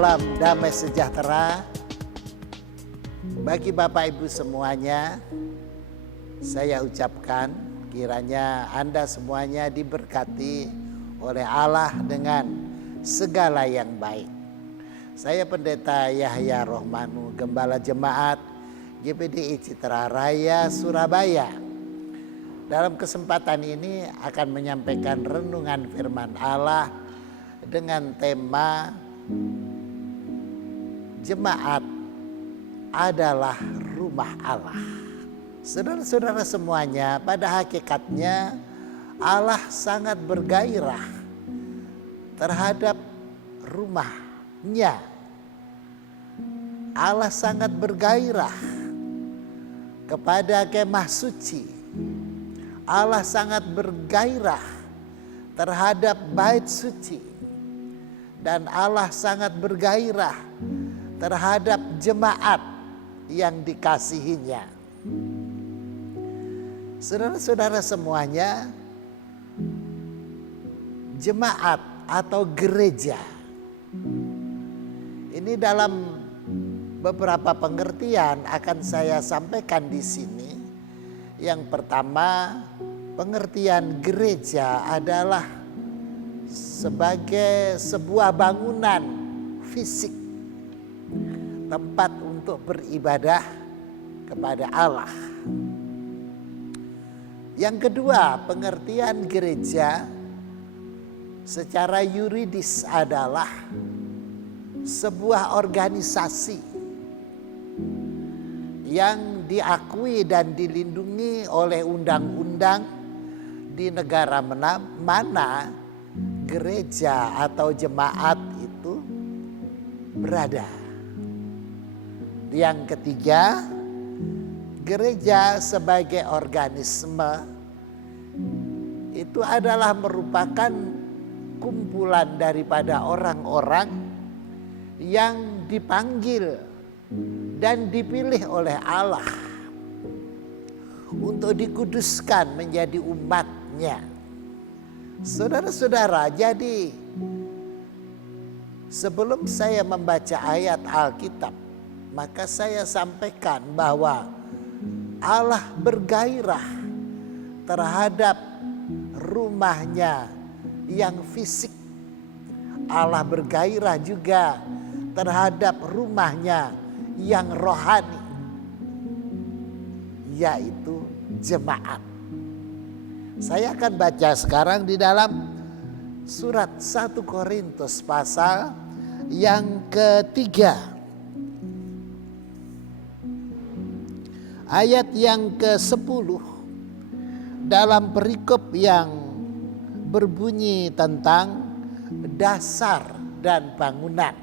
Salam damai sejahtera bagi Bapak Ibu semuanya. Saya ucapkan kiranya Anda semuanya diberkati oleh Allah dengan segala yang baik. Saya Pendeta Yahya Rohmanu, Gembala Jemaat GPDI Citra Raya Surabaya. Dalam kesempatan ini akan menyampaikan renungan firman Allah dengan tema Jemaat adalah rumah Allah. Saudara-saudara semuanya, pada hakikatnya Allah sangat bergairah terhadap rumahnya. Allah sangat bergairah kepada kemah suci. Allah sangat bergairah terhadap bait suci. Dan Allah sangat bergairah terhadap jemaat yang dikasihinya. Saudara-saudara semuanya, jemaat atau gereja ini dalam beberapa pengertian akan saya sampaikan di sini. Yang pertama, pengertian gereja adalah sebagai sebuah bangunan fisik, tempat untuk beribadah kepada Allah. Yang kedua, pengertian gereja secara yuridis adalah sebuah organisasi yang diakui dan dilindungi oleh undang-undang di negara mana gereja atau jemaat itu berada. Yang ketiga, gereja sebagai organisme itu adalah merupakan kumpulan daripada orang-orang yang dipanggil dan dipilih oleh Allah untuk dikuduskan menjadi umatnya. Saudara-saudara, jadi sebelum saya membaca ayat Alkitab, maka saya sampaikan bahwa Allah bergairah terhadap rumahnya yang fisik. Allah bergairah juga terhadap rumahnya yang rohani, yaitu jemaat. Saya akan baca sekarang di dalam surat 1 Korintus pasal yang ketiga, ayat yang ke-10, dalam perikop yang berbunyi tentang dasar dan bangunan.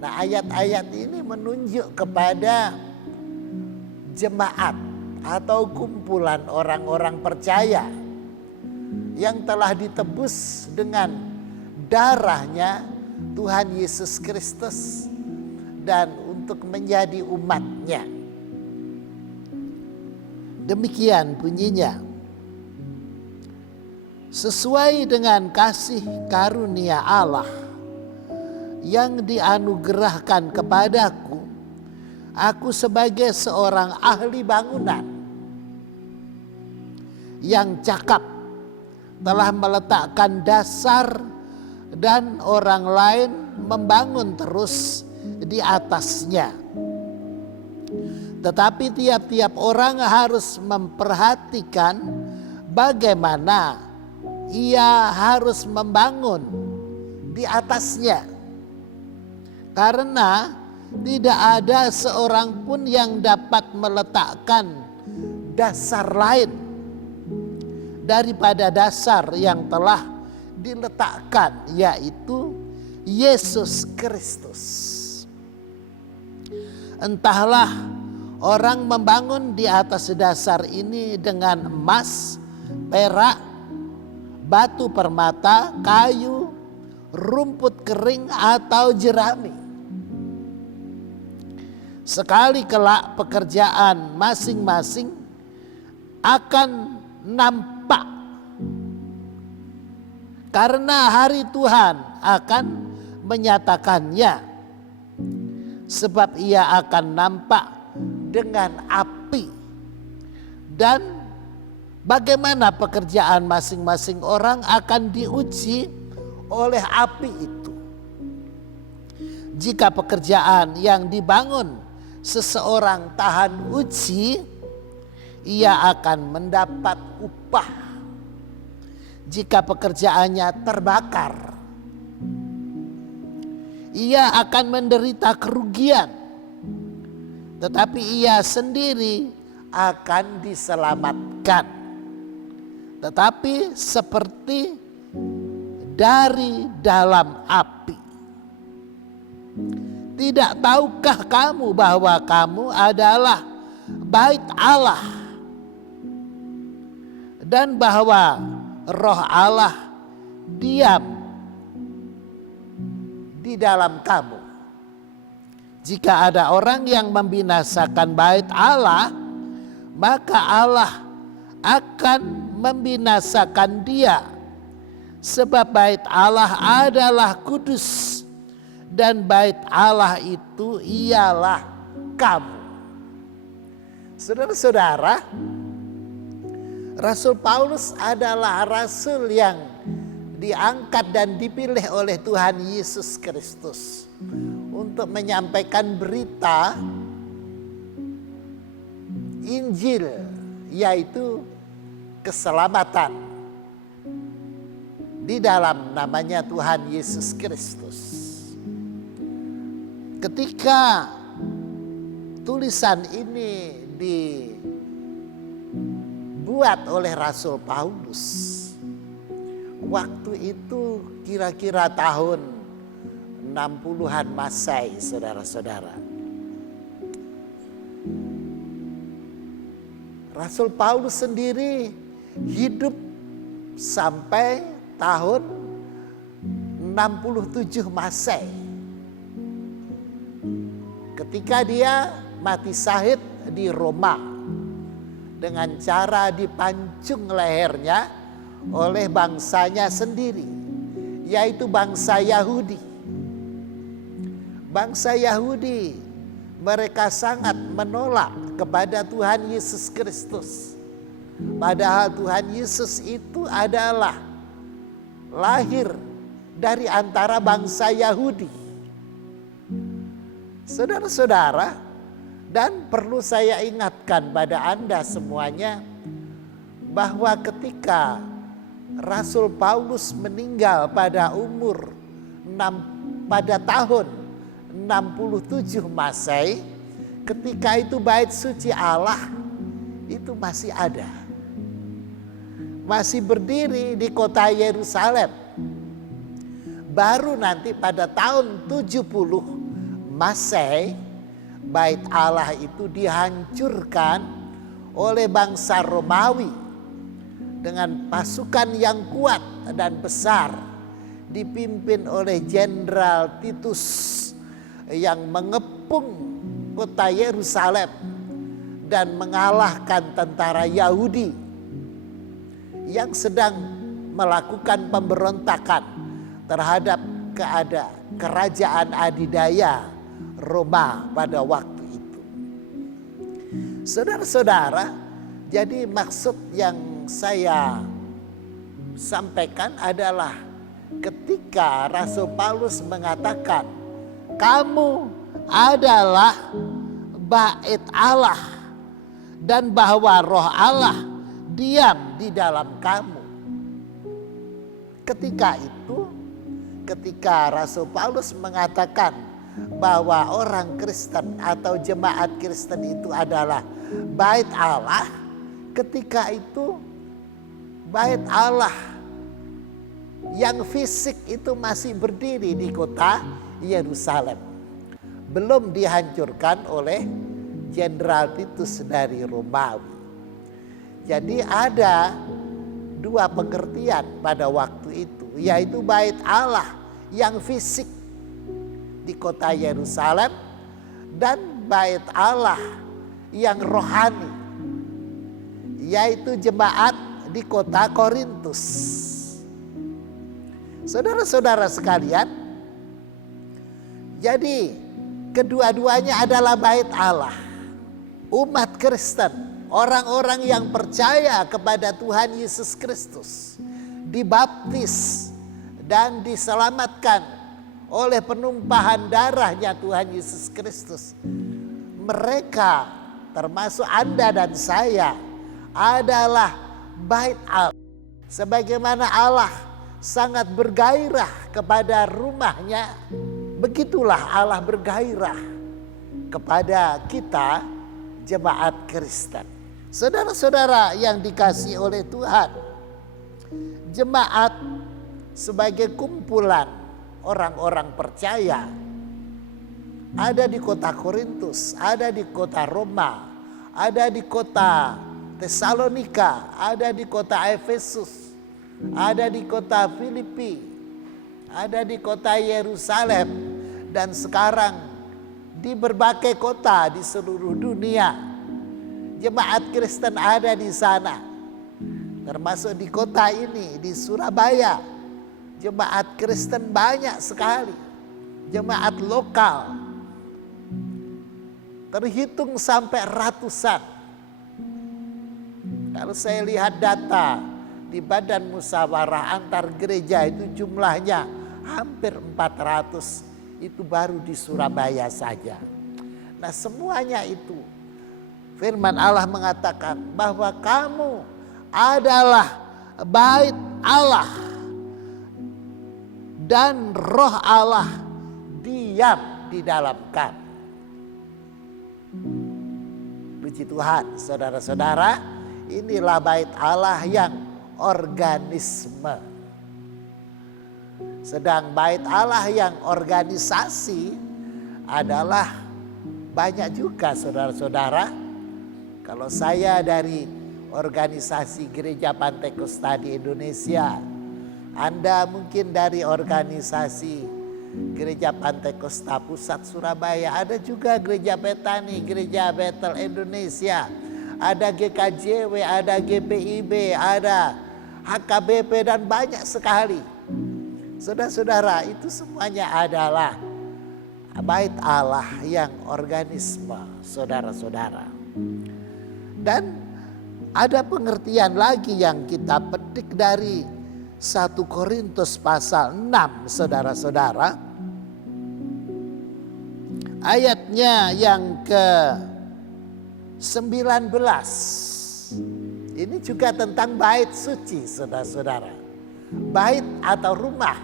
Nah, ayat-ayat ini menunjuk kepada jemaat atau kumpulan orang-orang percaya yang telah ditebus dengan darahnya Tuhan Yesus Kristus dan untuk menjadi umatnya. Demikian bunyinya. Sesuai dengan kasih karunia Allah yang dianugerahkan kepadaku, aku sebagai seorang ahli bangunan yang cakap telah meletakkan dasar dan orang lain membangun terus di atasnya. Tetapi tiap-tiap orang harus memperhatikan bagaimana ia harus membangun di atasnya. Karena tidak ada seorang pun yang dapat meletakkan dasar lain daripada dasar yang telah diletakkan, yaitu Yesus Kristus. Entahlah orang membangun di atas dasar ini dengan emas, perak, batu permata, kayu, rumput kering atau jerami. Sekali kelak pekerjaan masing-masing akan nampak, karena hari Tuhan akan menyatakannya, sebab ia akan nampak dengan api. Dan bagaimana pekerjaan masing-masing orang akan diuji oleh api itu. Jika pekerjaan yang dibangun seseorang tahan uji, ia akan mendapat upah. Jika pekerjaannya terbakar, ia akan menderita kerugian, tetapi ia sendiri akan diselamatkan. Tetapi seperti dari dalam api. Tidak tahukah kamu bahwa kamu adalah bait Allah, dan bahwa Roh Allah diam di dalam kamu? Jika ada orang yang membinasakan bait Allah, maka Allah akan membinasakan dia. Sebab bait Allah adalah kudus, dan bait Allah itu ialah kamu. Saudara-saudara, Rasul Paulus adalah rasul yang diangkat dan dipilih oleh Tuhan Yesus Kristus untuk menyampaikan berita Injil, yaitu keselamatan di dalam namanya Tuhan Yesus Kristus. Ketika tulisan ini dibuat oleh Rasul Paulus, waktu itu kira-kira tahun 60-an Masehi, saudara-saudara. Rasul Paulus sendiri hidup sampai tahun 67 Masehi. Ketika dia mati syahid di Roma dengan cara dipancung lehernya oleh bangsanya sendiri, yaitu bangsa Yahudi. Bangsa Yahudi, mereka sangat menolak kepada Tuhan Yesus Kristus. Padahal Tuhan Yesus itu adalah lahir dari antara bangsa Yahudi. Saudara-saudara, dan perlu saya ingatkan pada Anda semuanya bahwa ketika Rasul Paulus meninggal pada pada tahun 67 Masehi, ketika itu bait suci Allah itu masih ada. Masih berdiri di kota Yerusalem. Baru nanti pada tahun 70 Masehi, bait Allah itu dihancurkan oleh bangsa Romawi dengan pasukan yang kuat dan besar dipimpin oleh Jenderal Titus yang mengepung kota Yerusalem dan mengalahkan tentara Yahudi yang sedang melakukan pemberontakan terhadap kerajaan adidaya Roma pada waktu itu. Saudara-saudara, jadi maksud yang saya sampaikan adalah ketika Rasul Paulus mengatakan kamu adalah bait Allah dan bahwa Roh Allah diam di dalam kamu. Ketika itu, ketika Rasul Paulus mengatakan bahwa orang Kristen atau jemaat Kristen itu adalah bait Allah, ketika itu bait Allah yang fisik itu masih berdiri di kota Yerusalem, belum dihancurkan oleh Jenderal Titus dari Romawi. Jadi ada dua pengertian pada waktu itu, yaitu bait Allah yang fisik di kota Yerusalem dan bait Allah yang rohani, yaitu jemaat di kota Korintus. Saudara-saudara sekalian, Jadi kedua-duanya adalah bait Allah. Umat Kristen, orang-orang yang percaya kepada Tuhan Yesus Kristus, dibaptis dan diselamatkan oleh penumpahan darahnya Tuhan Yesus Kristus. Mereka, termasuk Anda dan saya, adalah bait Allah. Sebagaimana Allah sangat bergairah kepada rumahnya, begitulah Allah bergairah kepada kita, jemaat Kristen. Saudara-saudara yang dikasihi oleh Tuhan, jemaat sebagai kumpulan orang-orang percaya ada di kota Korintus, ada di kota Roma, ada di kota Tesalonika, ada di kota Efesus, ada di kota Filipi, ada di kota Yerusalem, dan sekarang di berbagai kota di seluruh dunia. Jemaat Kristen ada di sana, termasuk di kota ini, di Surabaya. Jemaat Kristen banyak sekali, jemaat lokal terhitung sampai ratusan. Kalau saya lihat data di Badan Musyawarah Antar Gereja itu jumlahnya hampir 400, itu baru di Surabaya saja. Nah, semuanya itu firman Allah mengatakan bahwa kamu adalah bait Allah dan roh Allah diam di dalam kamu. Puji Tuhan, saudara-saudara, inilah bait Allah yang organisme. Sedang bait Allah yang organisasi adalah banyak juga, saudara-saudara. Kalau saya dari organisasi Gereja Pantekosta di Indonesia, Anda mungkin dari organisasi Gereja Pantekosta Pusat Surabaya, ada juga Gereja Betani, Gereja Betel Indonesia, ada GKJW, ada GPIB, ada HKBP, dan banyak sekali. Saudara-saudara, itu semuanya adalah bait Allah yang organisme, saudara-saudara. Dan ada pengertian lagi yang kita petik dari 1 Korintus pasal 6, saudara-saudara. Ayatnya yang ke-19. Ini juga tentang bait suci, saudara-saudara. Bait atau rumah.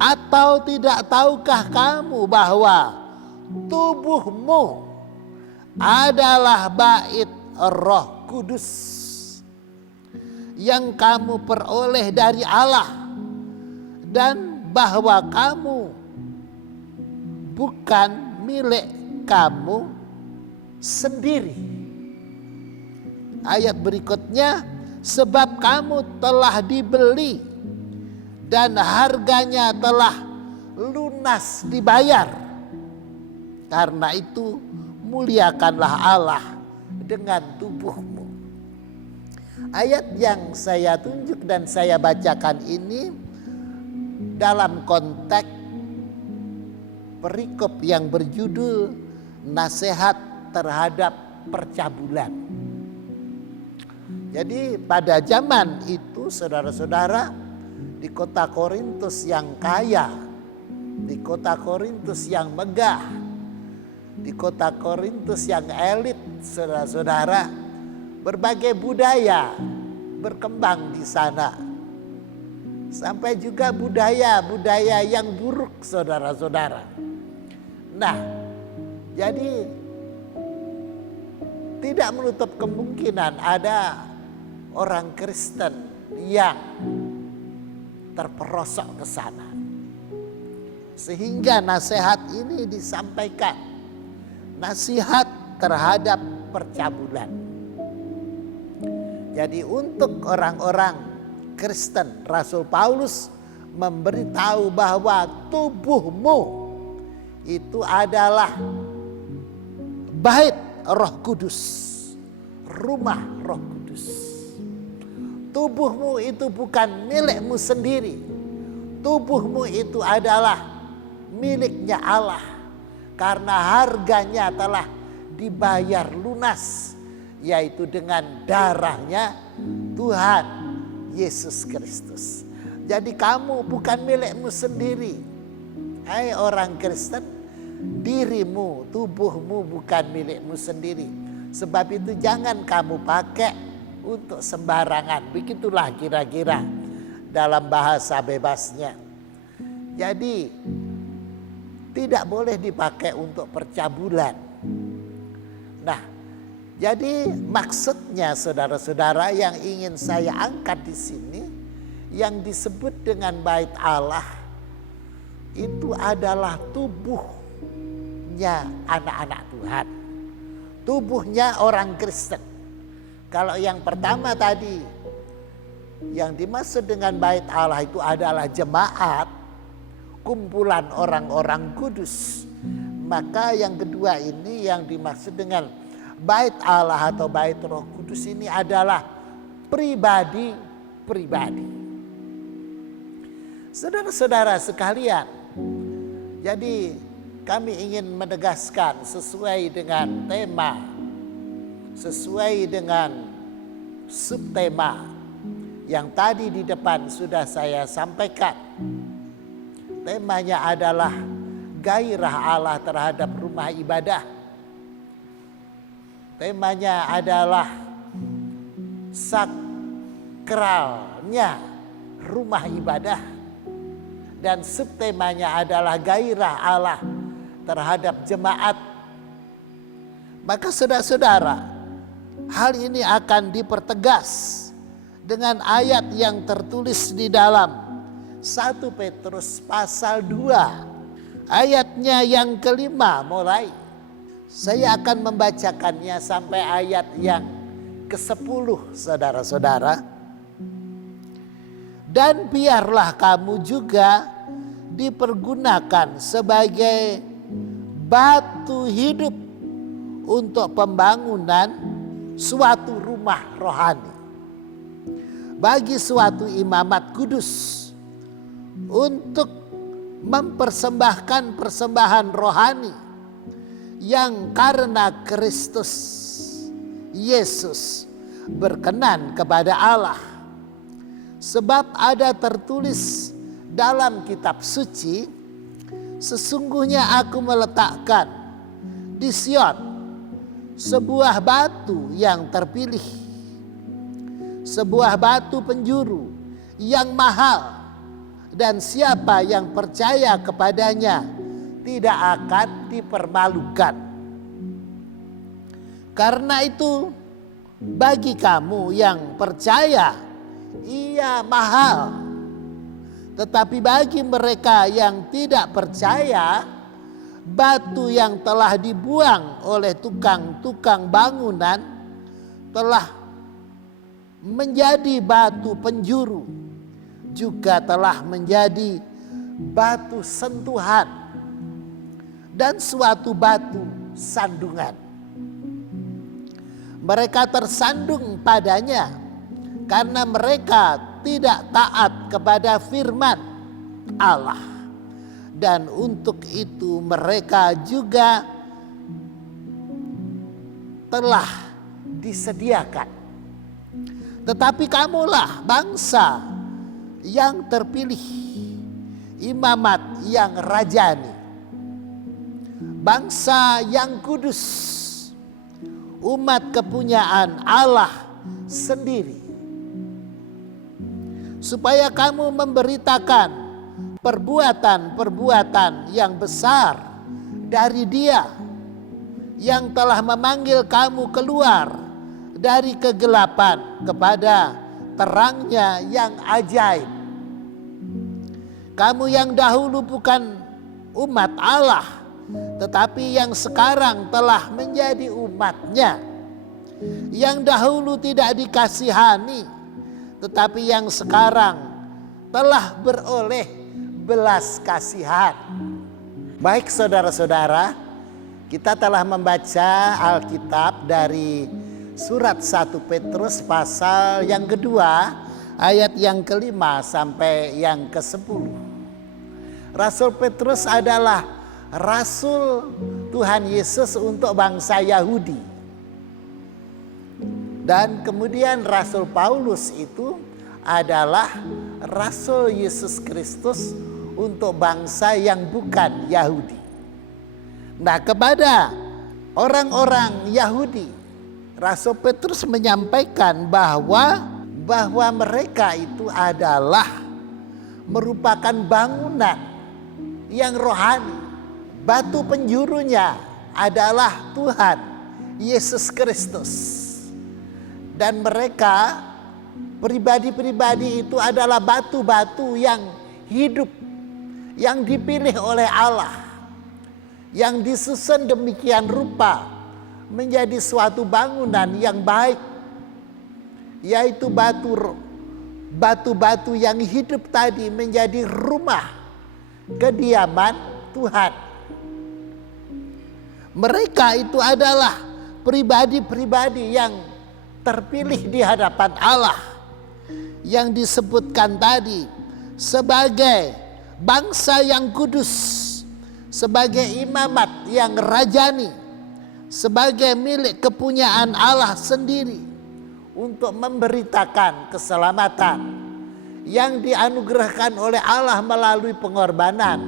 Atau tidak tahukah kamu bahwa tubuhmu adalah bait Roh Kudus yang kamu peroleh dari Allah, dan bahwa kamu bukan milik kamu sendiri. Ayat berikutnya, sebab kamu telah dibeli dan harganya telah lunas dibayar. Karena itu muliakanlah Allah dengan tubuhmu. Ayat yang saya tunjuk dan saya bacakan ini dalam konteks perikop yang berjudul nasihat terhadap percabulan. Jadi pada zaman itu, saudara-saudara, di kota Korintus yang kaya, di kota Korintus yang megah, di kota Korintus yang elit, saudara-saudara, berbagai budaya berkembang di sana. Sampai juga budaya-budaya yang buruk, saudara-saudara. Nah, jadi tidak menutup kemungkinan ada orang Kristen yang terperosok ke sana. Sehingga nasihat ini disampaikan. Nasihat terhadap percabulan. Jadi untuk orang-orang Kristen, Rasul Paulus memberitahu bahwa tubuhmu itu adalah bait Roh Kudus, rumah Roh Kudus. Tubuhmu itu bukan milikmu sendiri. Tubuhmu itu adalah miliknya Allah, karena harganya telah dibayar lunas, yaitu dengan darahnya Tuhan Yesus Kristus. Jadi kamu bukan milikmu sendiri. Hai orang Kristen, dirimu, tubuhmu bukan milikmu sendiri. Sebab itu jangan kamu pakai untuk sembarangan. Begitulah kira-kira dalam bahasa bebasnya. Jadi tidak boleh dipakai untuk percabulan. Nah, jadi maksudnya saudara-saudara yang ingin saya angkat di sini, yang disebut dengan bait Allah itu adalah tubuhnya anak-anak Tuhan. Tubuhnya orang Kristen. Kalau yang pertama tadi, yang dimaksud dengan bait Allah itu adalah jemaat, kumpulan orang-orang kudus. Maka yang kedua ini yang dimaksud dengan bait Allah atau bait Roh Kudus ini adalah pribadi-pribadi. Saudara-saudara sekalian, jadi kami ingin menegaskan sesuai dengan tema, sesuai dengan subtema yang tadi di depan sudah saya sampaikan. Temanya adalah gairah Allah terhadap rumah ibadah. Temanya adalah sakralnya rumah ibadah. Dan subtemanya adalah gairah Allah terhadap jemaat. Maka saudara-saudara, hal ini akan dipertegas dengan ayat yang tertulis di dalam 1 Petrus pasal 2 ayatnya yang kelima mulai. Saya akan membacakannya sampai ayat yang ke-10 saudara-saudara. Dan biarlah kamu juga dipergunakan sebagai batu hidup untuk pembangunan suatu rumah rohani, bagi suatu imamat kudus, untuk mempersembahkan persembahan rohani yang karena Kristus Yesus berkenan kepada Allah. Sebab ada tertulis dalam kitab suci, sesungguhnya aku meletakkan di Sion sebuah batu yang terpilih, sebuah batu penjuru yang mahal, dan siapa yang percaya kepadanya tidak akan dipermalukan. Karena itu bagi kamu yang percaya, ia mahal. Tetapi bagi mereka yang tidak percaya, batu yang telah dibuang oleh tukang-tukang bangunan telah menjadi batu penjuru, juga telah menjadi batu sentuhan dan suatu batu sandungan. Mereka tersandung padanya karena mereka tidak taat kepada firman Allah. Dan untuk itu mereka juga telah disediakan. Tetapi kamulah bangsa yang terpilih, imamat yang rajani, bangsa yang kudus, umat kepunyaan Allah sendiri, supaya kamu memberitakan perbuatan-perbuatan yang besar dari Dia yang telah memanggil kamu keluar dari kegelapan kepada terangnya yang ajaib. Kamu yang dahulu bukan umat Allah, tetapi yang sekarang telah menjadi umat-Nya, yang dahulu tidak dikasihani, tetapi yang sekarang telah beroleh belas kasihan. Baik saudara-saudara, kita telah membaca Alkitab dari surat 1 Petrus pasal yang kedua, ayat yang kelima sampai yang ke-10. Rasul Petrus adalah rasul Tuhan Yesus untuk bangsa Yahudi. Dan kemudian Rasul Paulus itu adalah rasul Yesus Kristus untuk bangsa yang bukan Yahudi. Nah, kepada orang-orang Yahudi, Rasul Petrus menyampaikan bahwa mereka itu adalah merupakan bangunan yang rohani. Batu penjurunya adalah Tuhan Yesus Kristus. Dan mereka pribadi-pribadi itu adalah batu-batu yang hidup, yang dipilih oleh Allah, yang disusun demikian rupa menjadi suatu bangunan yang baik, yaitu batu-batu yang hidup tadi menjadi rumah kediaman Tuhan. Mereka itu adalah pribadi-pribadi yang terpilih di hadapan Allah, yang disebutkan tadi sebagai bangsa yang kudus, sebagai imamat yang rajani, sebagai milik kepunyaan Allah sendiri, untuk memberitakan keselamatan yang dianugerahkan oleh Allah melalui pengorbanan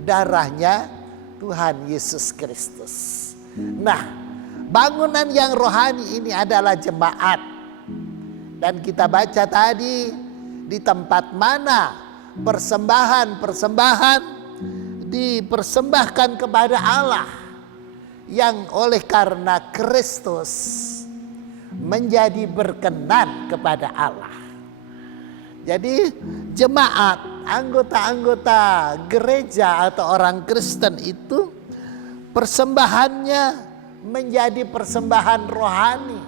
darahnya Tuhan Yesus Kristus. Nah, bangunan yang rohani ini adalah jemaat. Dan kita baca tadi di tempat mana persembahan dipersembahkan kepada Allah, yang oleh karena Kristus menjadi berkenan kepada Allah. Jadi jemaat, anggota-anggota gereja atau orang Kristen itu persembahannya menjadi persembahan rohani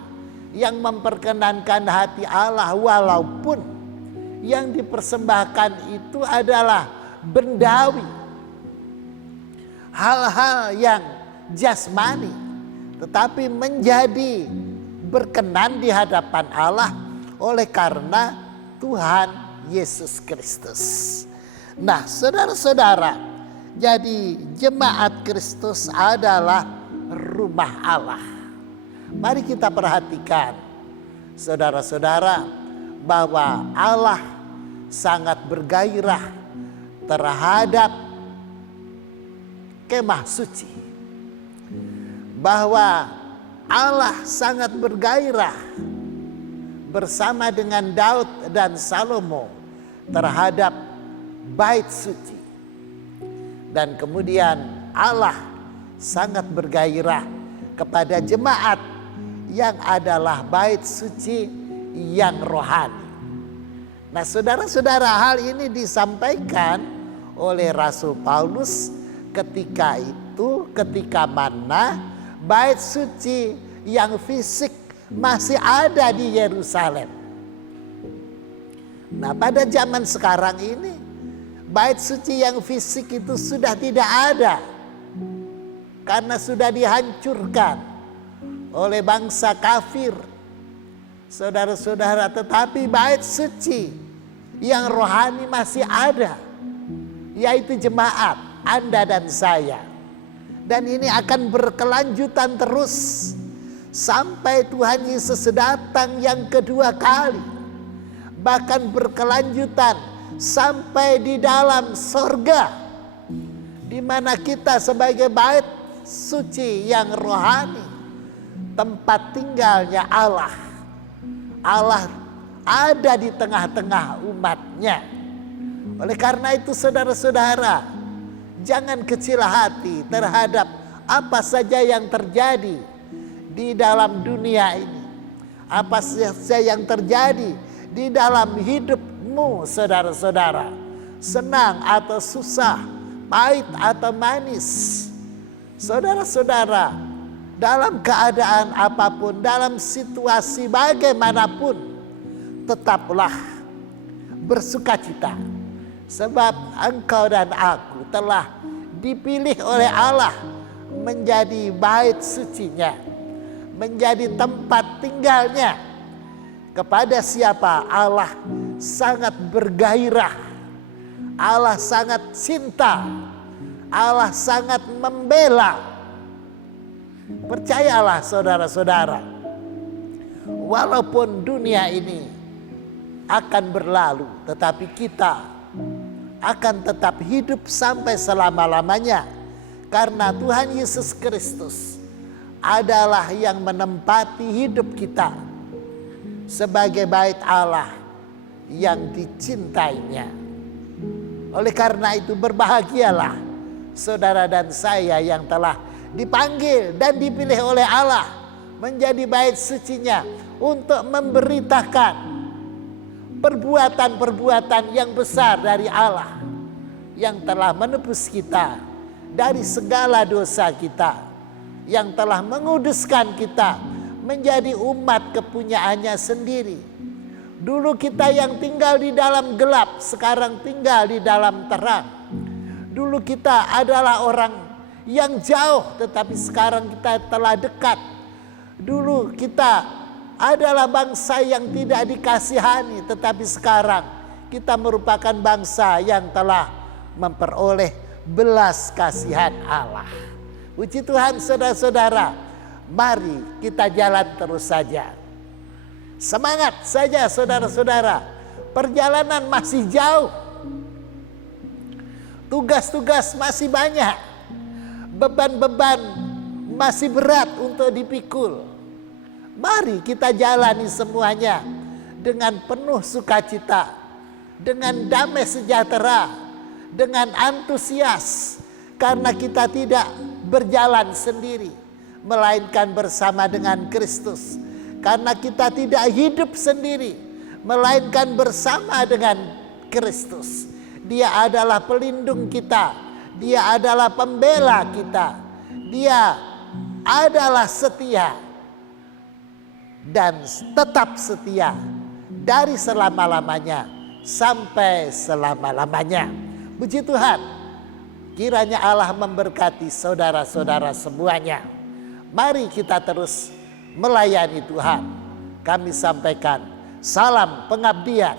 yang memperkenankan hati Allah, walaupun yang dipersembahkan itu adalah bendawi, hal-hal yang jasmani, tetapi menjadi berkenan di hadapan Allah oleh karena Tuhan Yesus Kristus. Nah, saudara-saudara, jadi jemaat Kristus adalah rumah Allah. Mari kita perhatikan, saudara-saudara, bahwa Allah sangat bergairah terhadap kemah suci. Bahwa Allah sangat bergairah bersama dengan Daud dan Salomo terhadap bait suci. Dan kemudian Allah sangat bergairah kepada jemaat yang adalah bait suci yang rohani. Nah, saudara-saudara, hal ini disampaikan oleh Rasul Paulus ketika mana bait suci yang fisik masih ada di Yerusalem. Nah, pada zaman sekarang ini bait suci yang fisik itu sudah tidak ada, karena sudah dihancurkan oleh bangsa kafir. Saudara-saudara, tetapi bait suci yang rohani masih ada, yaitu jemaat, Anda dan saya. Dan ini akan berkelanjutan terus sampai Tuhan Yesus datang yang kedua kali. Bahkan berkelanjutan sampai di dalam sorga, di mana kita sebagai bait suci yang rohani, tempat tinggalnya Allah. Allah ada di tengah-tengah umatnya. Oleh karena itu, saudara-saudara, jangan kecil hati terhadap apa saja yang terjadi di dalam dunia ini, apa saja yang terjadi di dalam hidupmu, saudara-saudara, senang atau susah, pahit atau manis. Saudara-saudara, dalam keadaan apapun, dalam situasi bagaimanapun, tetaplah bersukacita, sebab engkau dan aku telah dipilih oleh Allah menjadi bait sucinya, menjadi tempat tinggalnya. Kepada siapa Allah sangat bergairah, Allah sangat cinta, Allah sangat membela. Percayalah saudara-saudara, walaupun dunia ini akan berlalu, tetapi kita akan tetap hidup sampai selama-lamanya. Karena Tuhan Yesus Kristus adalah yang menempati hidup kita sebagai bait Allah yang dicintainya. Oleh karena itu berbahagialah saudara dan saya yang telah dipanggil dan dipilih oleh Allah menjadi bait sucinya untuk memberitakan perbuatan-perbuatan yang besar dari Allah yang telah menebus kita dari segala dosa kita, yang telah menguduskan kita menjadi umat kepunyaannya sendiri. Dulu kita yang tinggal di dalam gelap, sekarang tinggal di dalam terang. Dulu kita adalah orang yang jauh, tetapi sekarang kita telah dekat. Dulu kita adalah bangsa yang tidak dikasihani, tetapi sekarang kita merupakan bangsa yang telah memperoleh belas kasihan Allah. Puji Tuhan saudara-saudara, mari kita jalan terus saja. Semangat saja saudara-saudara, perjalanan masih jauh. Tugas-tugas masih banyak, beban-beban masih berat untuk dipikul. Mari kita jalani semuanya dengan penuh sukacita, dengan damai sejahtera, dengan antusias. Karena kita tidak berjalan sendiri, melainkan bersama dengan Kristus. Karena kita tidak hidup sendiri, melainkan bersama dengan Kristus. Dia adalah pelindung kita, Dia adalah pembela kita, Dia adalah setia dan tetap setia dari selama-lamanya sampai selama-lamanya. Puji Tuhan, kiranya Allah memberkati saudara-saudara semuanya. Mari kita terus melayani Tuhan. Kami sampaikan salam pengabdian